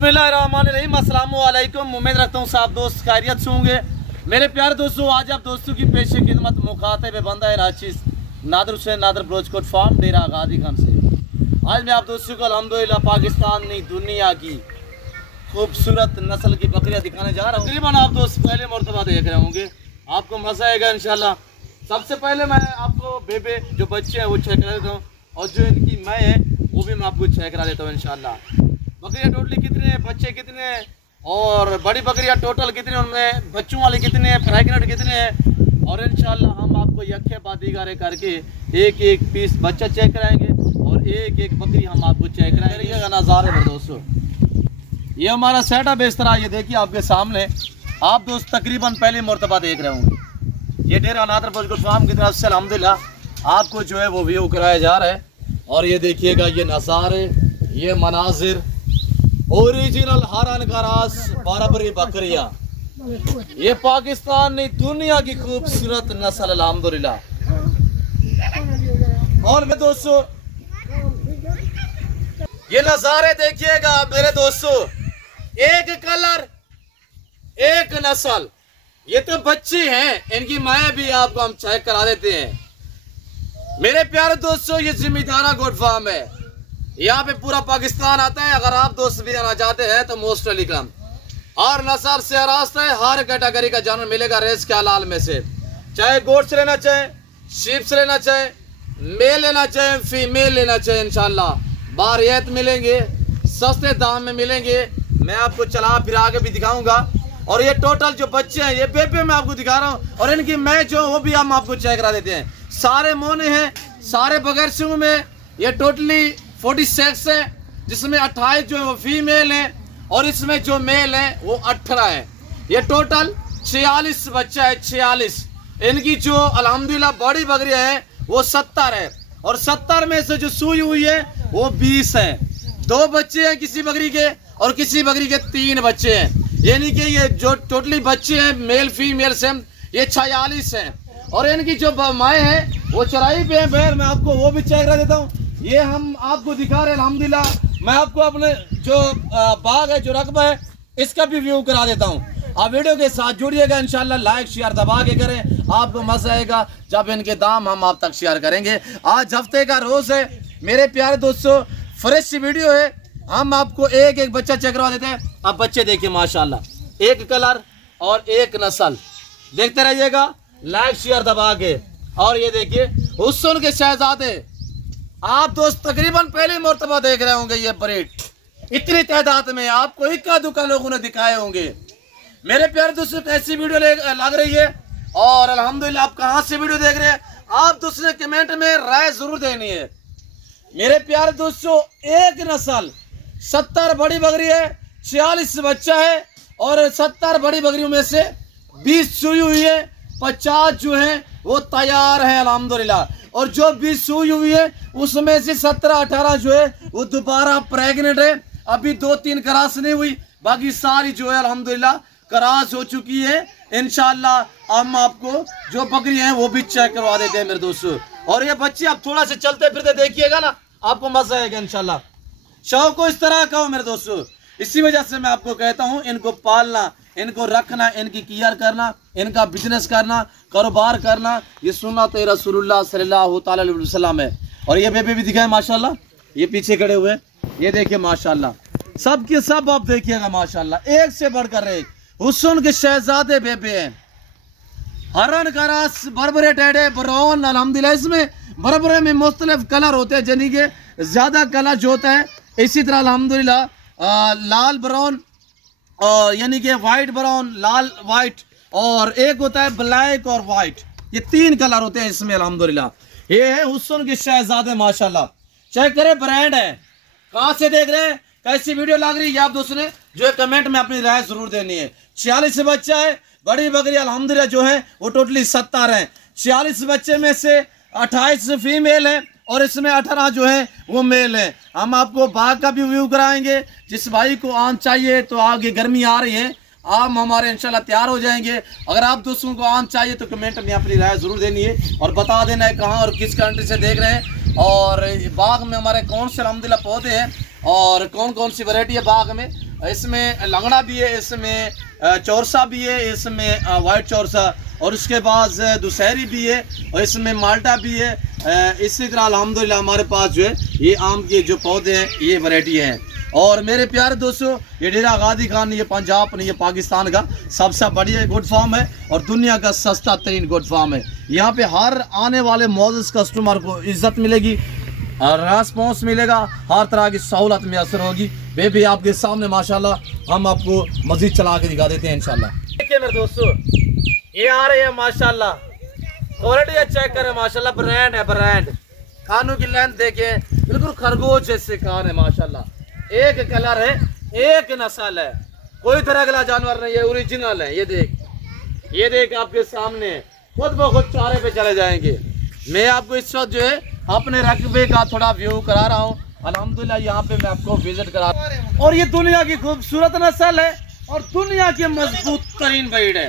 बिस्मिल्लाहिर्रहमानिर्रहीम। अस्सलाम वालेकुम। उम्मीद रखता हूँ सब दोस्त खैरियत से होंगे। मेरे प्यारे दोस्तों, आज आप दोस्तों की पेश खिदमत मुखातिब बंदा है नाचिस नादर हुसैन नादर ब्रोचकोट फार्म डेरा गादी खान से। आज मैं आप दोस्तों को अल्हम्दुलिल्लाह पाकिस्तान नहीं दुनिया की खूबसूरत नस्ल की बकरियाँ दिखाने जा रहा हूँ। तकरीबन आप दोस्त पहले मरतबा देख रहे होंगे, आपको मजा आएगा इंशाल्लाह। सबसे पहले मैं आपको बेबे जो बच्चे हैं वो चेक करा देता हूँ, और जो इनकी मैं है वो भी मैं आपको चेक करा देता हूँ इंशाल्लाह। बकरियाँ टोटली कितने हैं, बच्चे कितने हैं, और बड़ी बकरियाँ टोटल कितने, उनमें बच्चों वाले कितने हैं, प्रेग्नेंट कितने हैं, और इंशाल्लाह हम आपको यखे बादीगारे करके एक एक पीस बच्चा चेक कराएंगे और एक एक बकरी हम आपको चेक कराएंगे। नज़ारे में दोस्तों, ये हमारा सेटअप बिस्तरा, ये देखिए आपके सामने। आप दोस्त तकरीबन पहली मरतबा देख रहे होंगे। ये डेरा नादर ब्रोचकोट फार्म की तरफ से अल्हम्दुलिल्लाह आपको जो है वो व्यू कराया जा रहा है। और ये देखिएगा, ये नज़ारे, ये मनाजिर, ओरिजिनल हरन का रास बराबरी बकरियां, ये पाकिस्तान नहीं दुनिया की खूबसूरत नस्ल अल्हम्दुलिल्लाह। और मेरे दोस्तों, ये नजारे देखिएगा मेरे दोस्तों, एक कलर एक नस्ल। ये तो बच्चे हैं, इनकी माएँ भी आपको हम चेक करा देते हैं। मेरे प्यारे दोस्तों, ये जिम्मेदारा गोट फार्म है, यहाँ पे पूरा पाकिस्तान आता है। अगर आप दोस्त भी आना चाहते हैं तो मोस्ट वेलकम। और नस्ल से रास्ता है, हर कैटेगरी का जानवर मिलेगा रेस के हलाल में से, चाहे गोट से लेना चाहे, शीप से लेना चाहे, मेल लेना चाहे, फीमेल लेना चाहे, इंशाल्लाह बारियत मिलेंगे, सस्ते दाम में मिलेंगे। मैं आपको चला फिर आगे भी दिखाऊंगा। और ये टोटल जो बच्चे हैं, ये बेबे मैं आपको दिखा रहा हूँ, और इनकी मैं जो वो भी हम आपको चेक करा देते हैं। सारे मोने हैं, सारे बगैर सिंह में। ये टोटली 46 है, जिसमें 28 जो है वो फीमेल है, और इसमें जो मेल है वो 18 है। ये टोटल 46 बच्चा है, 46। इनकी जो अल्हम्दुलिल्लाह बड़ी बकरियां है वो 70 है, और 70 में से जो सूई हुई है वो 20 है। 2 बच्चे हैं किसी बकरी के, और किसी बकरी के 3 बच्चे हैं। यानी कि ये जो टोटली बच्चे हैं मेल फीमेल से ये 46 हैं। और इनकी जो माएँ हैं वो चराई पे हैं। फिर मैं आपको वो भी चेक करा देता हूँ। ये हम आपको दिखा रहे हैं अल्हम्दुलिल्लाह। मैं आपको अपने जो बाग है, जो रकबा है, इसका भी व्यू करा देता हूँ। आप वीडियो के साथ जुड़िएगा इंशाल्लाह। लाइक शेयर दबा के करें, आपको मजा आएगा जब इनके दाम हम आप तक शेयर करेंगे। आज हफ्ते का रोज है मेरे प्यारे दोस्तों, फ्रेश वीडियो है। हम आपको एक एक बच्चा चेक करवा देते हैं। अब बच्चे देखिए माशाल्लाह, एक कलर और एक नस्ल, देखते रहिएगा लाइक शेयर दबा के। और ये देखिए हुस्न के शहजादे, आप दोस्त तकरीबन पहले मरतबा देख रहे होंगे। ये ब्रीड इतनी तादाद में आपको इक्का दुक्का लोगों ने दिखाए होंगे। मेरे प्यारे दोस्तों, कैसी वीडियो लग रही है, और अल्हम्दुलिल्लाह आप कहां से वीडियो देख रहे हैं, आप दोस्तों कमेंट में राय जरूर देनी है। मेरे प्यारे दोस्तों, एक नस्ल 70 बड़ी बकरी है, 46 बच्चा है, और 70 बड़ी बकरियों में से 20 सुई हुई है, 50 जो है वो तैयार है अल्हम्दुलिल्लाह। और जो 20 सुई हुई है उसमें से 17-18 जो है वो दोबारा प्रेग्नेंट है। अभी 2-3 क्रॉस नहीं हुई, बाकी सारी जो है अल्हम्दुलिल्लाह क्रॉस हो चुकी है। इंशाल्लाह हम आपको जो बकरी हैं वो भी चेक करवा देते हैं मेरे दोस्तों। और ये बच्चे आप थोड़ा से चलते फिरते देखिएगा ना, आपको मजा आएगा इंशाल्लाह। शौक को इस तरह का हो मेरे दोस्तों, इसी वजह से मैं आपको कहता हूँ, इनको पालना, इनको रखना, इनकी केयर करना, इनका बिजनेस करना, कारोबार करना, ये सुन्नत रसूलुल्लाह सल्लल्लाहु अलैहि वसल्लम है। और ये बेबे भी दिखाए माशाल्लाह, ये पीछे खड़े हुए, ये देखिए माशाल्लाह, सब के सब आप देखिएगा माशाल्लाह, एक से बढ़कर एक हुस्न के शहजादे बेबे हैं। हरन का रास बरबरे टेढ़े ब्राउन अल्हम्दुलिल्लाह। इसमें बरबरे में मुख्तलिफ कलर होते हैं, यानी कि ज्यादा कलर जो होता है। इसी तरह अल्हम्दुलिल्लाह लाल ब्राउन, और यानी कि वाइट ब्राउन, लाल वाइट, और एक होता है ब्लैक और वाइट। ये 3 कलर होते हैं इसमें अल्हम्दुलिल्लाह। ये है हुस्न के शहजादे माशाल्लाह। चेक करें, ब्रांड है। कहाँ से देख रहे हैं, कैसी वीडियो लग रही है, आप दोस्तों ने जो है कमेंट में अपनी राय जरूर देनी है। 46 बच्चा है, बड़ी बकरी अल्हम्दुलिल्लाह जो है वो टोटली 70 है। 46 बच्चे में से 28 फीमेल है, और इसमें 18 जो है वो मेल है। हम आपको बाग का भी व्यू कराएंगे। जिस भाई को आम चाहिए, तो आगे गर्मी आ रही है, आम हमारे इंशाल्लाह तैयार हो जाएंगे। अगर आप दोस्तों को आम चाहिए तो कमेंट में अपनी राय जरूर देनी है, और बता देना है कहाँ और किस कंट्री से देख रहे हैं, और बाग में हमारे कौन से अल्हम्दुलिल्लाह पौधे हैं, और कौन कौन सी वैरायटी है बाग में, इसमें लंगड़ा भी है, इसमें चौरसा भी है, इसमें वाइट चौरसा, और उसके बाद दुशहरी भी है, और इसमें माल्टा भी है। इसी तरह अल्हम्दुलिल्लाह हमारे पास जो है ये आम के जो पौधे हैं ये वैरायटी हैं। और मेरे प्यारे दोस्तों, ये डेरा गादी खान ये पंजाब नहीं, ये पाकिस्तान का सबसे बढ़िया गुड फार्म है और दुनिया का सस्ता तरीन गुड फार्म है। यहाँ पे हर आने वाले मौजूद कस्टमर को इज्जत मिलेगी और रेस्पॉन्स मिलेगा, हर तरह की सहूलत मैसर होगी। बेबी आपके सामने माशाल्लाह हम आपको मजीद चला के दिखा देते हैं इंशाल्लाह। देखिए मेरे दोस्तों, ये आ रही है माशाल्लाह, क्वालिटी चेक करें माशाल्लाह, ब्रांड है ब्रांड। कानों की लेंथ देखें, बिल्कुल खरगोश जैसे कान है माशाल्लाह। एक कलर है, एक नस्ल है, कोई तरह का जानवर नहीं है, ओरिजिनल है। ये देख आपके सामने खुद ब खुद चारे पे चले जाएंगे। मैं आपको इस वक्त जो है अपने रकबे का थोड़ा व्यू करा रहा हूँ। अल्हम्दुलिल्लाह यहाँ पे मैं आपको विजिट करा रहा हूँ। और ये दुनिया की खूबसूरत नस्ल है और दुनिया की मजबूत तरीन ब्रीड है।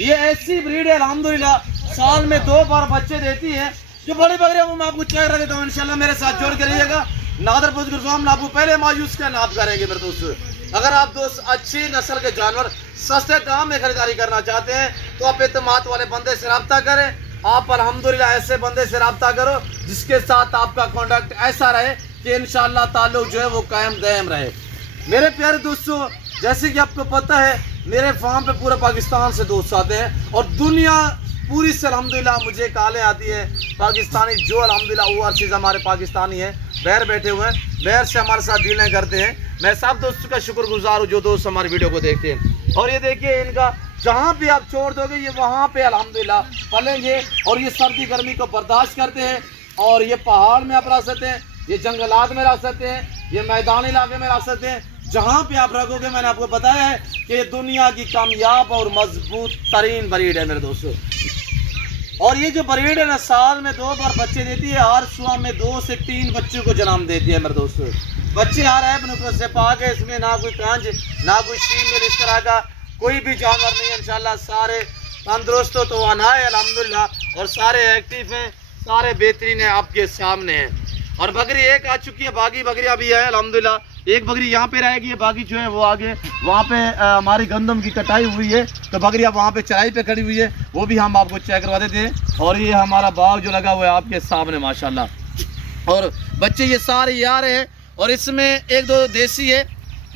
ये ऐसी ब्रीड है अल्हम्दुलिल्लाह साल में 2 बार बच्चे देती है। जो बड़ी बकरियां वो मैं आपको चेक कर देता हूँ इंशाल्लाह, मेरे साथ जोड़ के रहिएगा। नादर पुजगुरजाम आपको पहले मायूस का नाप करेंगे मेरे दोस्तों। अगर आप दोस्त अच्छी नस्ल के जानवर सस्ते दाम में खरीदारी करना चाहते हैं तो आप एतमाद वाले बंदे से रब्ता करें। आप अल्हम्दुलिल्लाह ऐसे बंदे से रब्ता करो जिसके साथ आपका कॉन्टैक्ट ऐसा रहे कि इंशाल्लाह ताल्लुक जो है वो कायम दायम रहे। मेरे प्यारे दोस्तों, जैसे कि आपको पता है मेरे फार्म पे पूरे पाकिस्तान से दोस्त आते हैं और दुनिया पूरी से अल्हम्दुलिल्लाह मुझे कॉलें आती है पाकिस्तानी, जो अल्हम्दुलिल्लाह वो हर चीज़ हमारे पाकिस्तानी है, बाहर बैठे हुए हैं, बाहर से हमारे साथ डीलें करते हैं। मैं सब दोस्तों का शुक्रगुजार हूँ जो दोस्त हमारी वीडियो को देखते हैं। और ये देखिए इनका जहाँ भी आप छोड़ दोगे ये वहाँ पे अल्हम्दुलिल्लाह पलेंगे और ये सर्दी गर्मी को बर्दाश्त करते हैं। और ये पहाड़ में आप रह सकते हैं, ये जंगलात में रह सकते हैं, ये मैदानी इलाके में रह सकते हैं। जहाँ पे आप रखोगे मैंने आपको बताया है कि ये दुनिया की कामयाब और मजबूत तरीन ब्रीड है मेरे दोस्तों। और ये जो ब्रीड है ना साल में 2 बार बच्चे देती है, हर सुबह में 2 से 3 बच्चों को जन्म देती है मेरे दोस्तों। बच्चे आ रहे हैं से पाक है, इसमें ना कोई कांज ना कोई फीमेल इस तरह का कोई भी जानवर नहीं है। इंशाल्लाह सारे तंदुरुस्त हो तो अना है अल्हम्दुलिल्लाह, और सारे एक्टिव हैं, सारे बेहतरीन है, आपके सामने हैं। और बकरी एक आ चुकी है, बाकी बकरियां भी है अल्हम्दुलिल्लाह। एक बकरी यहाँ पे रहेगी, बाकी जो है वो आगे वहाँ पे हमारी गंदम की कटाई हुई है तो बकरियां वहाँ पे चराई पे खड़ी हुई है, वो भी हम आपको चेक करवा देते हैं। और ये हमारा बाग जो लगा हुआ है आपके सामने माशाल्लाह। और बच्चे ये सारे यार हैं और इसमें 1-2 देसी है,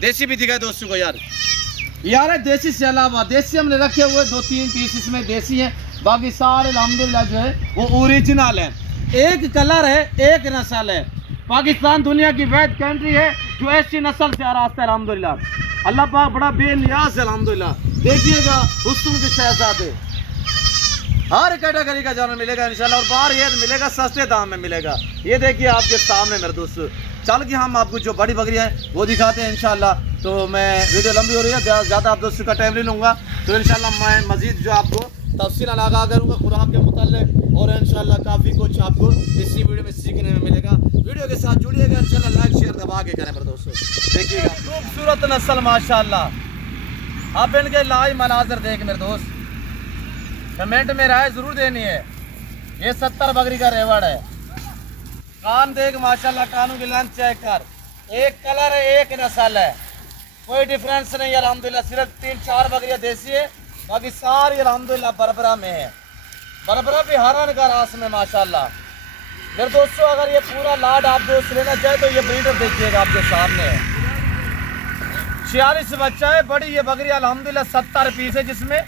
देसी भी दिखाए दोस्तों को यार है। देसी से अलावा देसी हमने रखे हुए 2-3 पीस इसमें देसी हैं, बाकी सारे अल्हम्दुलिल्लाह जो है वो ओरिजिनल है। एक कलर है, एक नस्ल है। पाकिस्तान दुनिया की वैद कंट्री है जो ऐसी नस्ल से आरास्ता है अल्हम्दुलिल्लाह। अल्लाह पाक बड़ा बेनियाज है अल्हम्दुलिल्लाह। देखिएगा हुस्न के शहजादे, हर कैटेगरी का जानवर मिलेगा इंशाल्लाह और बाहर ये मिलेगा सस्ते दाम में मिलेगा। ये देखिए आपके सामने मेरे दोस्तों। चल के हम आपको जो बड़ी बकरियाँ हैं वो दिखाते हैं इंशाल्लाह। तो मैं वीडियो लंबी हो रही है, ज़्यादा आप दोस्तों का टाइम नहीं लूँगा, तो इंशाल्लाह मैं मज़ीद जो आपको तफसील लगा करूँगा कुरान के मुताल्लिक़ और इंशाल्लाह काफ़ी कुछ आपको इसी वीडियो में सीखने में मिलेगा। वीडियो के साथ जुड़िएगा इंशाल्लाह, लाइक शेयर दबा के करें मेरे दोस्तों। देखिएगा खूबसूरत नस्ल माशाल्लाह। आप इनके लाइव मनाजर देख मेरे दोस्त, कमेंट में राय ज़रूर देनी है। ये 70 बकरी का रेवड़ है। कान देख माशाल्लाह, कानों की लेंथ चेक कर, एक कलर है, एक नस्ल है, कोई डिफरेंस नहीं है अल्हम्दुलिल्लाह। सिर्फ 3-4 बकरियाँ देसी है, बाकी सारी अल्हम्दुलिल्लाह बरबरा में है। बरबरा भी हरन का रास में माशाल्लाह। मेरे दोस्तों अगर ये पूरा लाड आप दोस्त लेना चाहे तो ये ब्रीडर देखिएगा आपके सामने है। 46 बच्चा है, बड़ी ये बकरी अल्हम्दुलिल्लाह 70 पीस है, जिसमें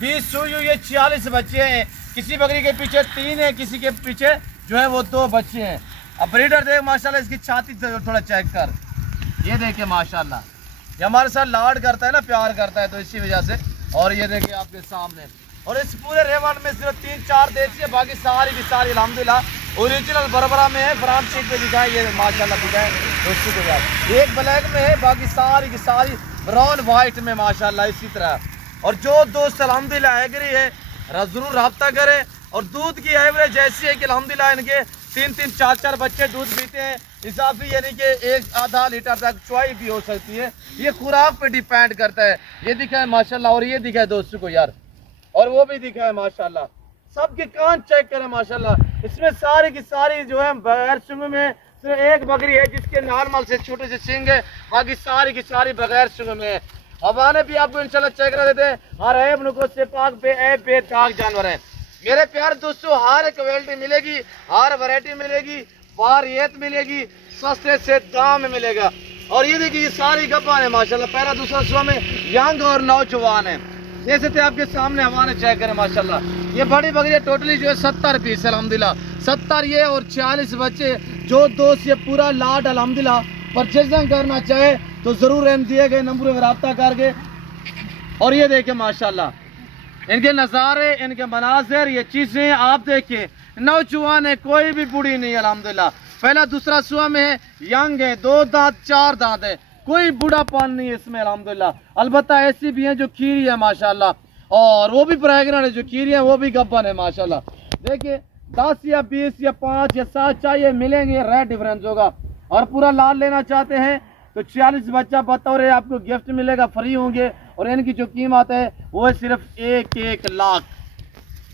20 सुई हुई है, 46 बच्चे हैं। किसी बकरी के पीछे 3 है, किसी के पीछे जो है वो 2 बच्चे हैं। अब ब्रीडर देख माशाल्लाह, इसकी छाती से थोड़ा चेक कर, ये देखे माशाल्लाह, ये हमारे साथ लाड करता है ना, प्यार करता है, तो इसी वजह से। और ये देखिए आपके सामने, और इस पूरे रेवड़ में सिर्फ 3-4 देसी है, बाकी सारी की सारी अल्हम्दुलिल्लाह ओरिजिनल बरबरा में है। फ्रांस शीट पे दिखाए ये माशाल्लाह दिखाए दोस्तों के साथ। एक ब्लैक में है, बाकी सारी की सारी ब्राउन वाइट में माशाल्लाह इसी तरह। और जो दोस्त अल्हम्दुलिल्लाह एग्री है ज़रूर रब्ता करें। और दूध की एवरेज ऐसी है कि अल्हम्दुलिल्लाह इनके 3-3, 4-4 बच्चे दूध पीते हैं, इजाफी यानी कि 1-आधा लीटर तक चुआई भी हो सकती है। ये खुराक पे डिपेंड करता है। ये दिखाए माशाल्लाह, और ये दिखाए दोस्तों को यार, और वो भी दिखाए माशाल्लाह। सबके कान चेक करें माशाल्लाह। इसमें सारी की सारी जो है बगैर सुंग में सिर्फ एक बकरी है जिसके नॉर्मल से छोटे से सिंग है, बाकी सारी की सारी बगैर सिंग में है। अब आने भी आपको इंशाल्लाह चेक करा देते हैं। हर ऐब नुको से पाक बेदाग जानवर है मेरे प्यार दोस्तों। हर क्वालिटी मिलेगी, हर वैरायटी मिलेगी, वारियत मिलेगी, सस्ते से दाम में मिलेगा। और ये देखिए ये सारी गब्बान है माशाल्लाह, पहला दूसरा सुबह में यंग और नौजवान है। जैसे थे आपके सामने हमारे चेक करें माशाल्लाह। ये बड़ी बकरी टोटली जो है 70 पीस अल्हम्दुलिल्लाह, 70 ये और 40 बच्चे। जो दोस्त ये पूरा लाट अल्हम्दुलिल्लाह परचेजिंग करना चाहे तो जरूर इन दिए गए नंबर पर रब्ता करके। और ये देखें माशाल्लाह इनके नज़ारे, इनके मनाजिर, ये चीज़ें आप देखिए। नौजवान है, कोई भी बूढ़ी नहीं अल्हम्दुलिल्लाह। पहला दूसरा सुबह में है, यंग है, 2 दांत 4 दांत है, कोई बूढ़ापन नहीं है इसमें अल्हम्दुलिल्लाह। अलबत्ता ऐसी भी हैं जो खीरी है माशाल्लाह, और वो भी प्रेग्नेंट है। जो खीरी है वो भी गब्बन है माशाल्लाह। देखिए 10 या 20 या 5 या 7 चाहिए मिलेंगे, रेट डिफरेंस होगा। और पूरा लाल लेना चाहते हैं तो 40 बच्चा बतौर आपको गिफ्ट मिलेगा, फ्री होंगे। और इनकी जो कीमत है वो है सिर्फ 1 लाख।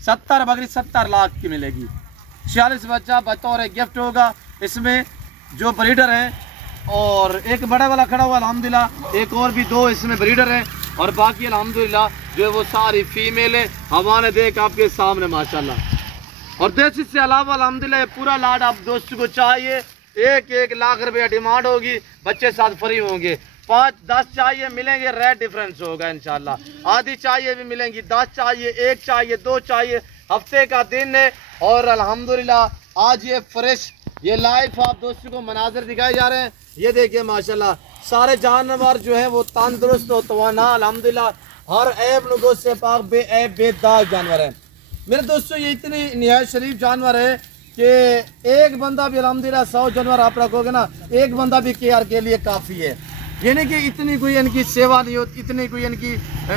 70 बकरी 70 लाख की मिलेगी। 40 बच्चा बतौर गिफ्ट होगा। इसमें जो ब्रीडर है और एक बड़ा वाला खड़ा हुआ अल्हम्दुलिल्लाह, एक और भी 2 इसमें ब्रीडर हैं, और बाकी अल्हम्दुलिल्लाह जो है वो सारी फीमेल है। हमारे देख आपके सामने माशाल्लाह। और देसी से अलावा अल्हम्दुलिल्लाह पूरा लाड आप दोस्तों को चाहिए 1 लाख रुपया डिमांड होगी, बच्चे साथ फ्री होंगे। 5-10 चाहिए मिलेंगे, रेट डिफरेंस होगा इंशाल्लाह। आधी चाहिए भी मिलेंगी, 10 चाहिए, 1 चाहिए, 2 चाहिए। हफ्ते का दिन है और अल्हम्दुलिल्लाह आज ये फ्रेश ये लाइफ आप दोस्तों को मनाजिर दिखाए जा रहे हैं। ये देखिए माशाल्लाह सारे जानवर जो है वो तंदुरुस्त और तवाना अल्हम्दुलिल्लाह, हर ऐब नुगो से पाक बेऐब बेदाग जानवर है मेरे दोस्तों। ये इतनी निहायत शरीफ जानवर है कि एक बंदा भी अल्हम्दुलिल्लाह 100 जानवर आप रखोगे ना, एक बंदा भी केयर के लिए काफ़ी है। यानी कि इतनी कोई इनकी सेवा नहीं होती, इतनी कोई इनकी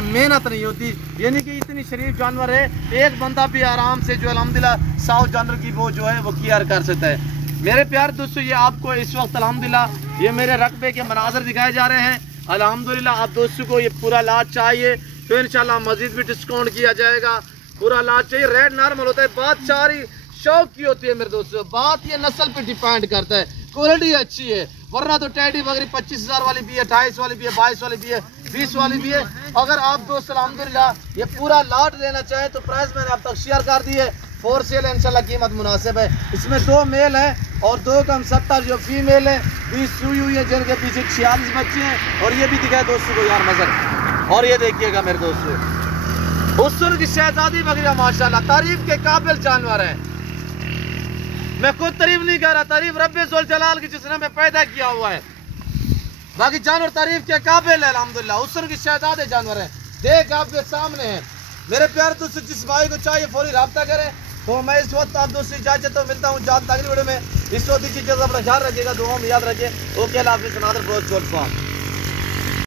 मेहनत नहीं होती। यानी कि इतनी शरीफ जानवर है, एक बंदा भी आराम से जो अल्हम्दुलिल्लाह 100 जानवर की वो जो है वो केयर कर सकता है। मेरे प्यार दोस्तों ये आपको इस वक्त अल्हम्दुलिल्लाह ये मेरे रकबे के मनाजर दिखाए जा रहे हैं। अल्हम्दुलिल्लाह आप दोस्तों को ये पूरा लाट चाहिए तो इंशाल्लाह मजीद भी डिस्काउंट किया जाएगा। पूरा लाट चाहिए, रेट नॉर्मल होता है। बात सारी शौक की होती है मेरे दोस्तों, बात ये नस्ल पे डिपेंड करता है, क्वालिटी अच्छी है। वरना तो टैडी बकरी 25,000 वाली भी है, 28 वाली भी है, 22 वाली भी है, 20 वाली भी है। अगर आप दोस्त अल्हम्दुलिल्लाह ये पूरा लाट लेना चाहे तो प्राइस मैंने आप तक शेयर कर दी है। फोर सेल है इंशाल्लाह, कीमत मुनासिब है। इसमें 2 मेल है और 2 कम 70 जो फीमेल है, 20 सुई हुई है जिनके पीछे 46 बच्चे हैं। और ये भी दिखाए दोस्तों को यार मजर। और ये देखिएगा मेरे दोस्तों उस्सुर की शहजादी बकरियां माशाल्लाह तारीफ के काबिल जानवर है। मैं खुद तारीफ नहीं कर रहा, तारीफ रब्बे ज़ुल जलाल की जिसने हमें पैदा किया हुआ है। बाकी जानवर तारीफ के काबिल है अल्हम्दुलिल्लाह। उस्सुर की शहजादे जानवर है, देख आपके सामने है। मेरे प्यार दोस्तों जिस भाई को चाहिए फौरी रब्ता करें। तो मैं इस वक्त आप दोस्तों इजाजत तो मिलता हूँ जान अगली वीडियो में। इस वक्त इसी चीज़ अपना ख्याल रखिएगा, दुआ में याद रखिए। ओके अल्लाह हाफ़िज़।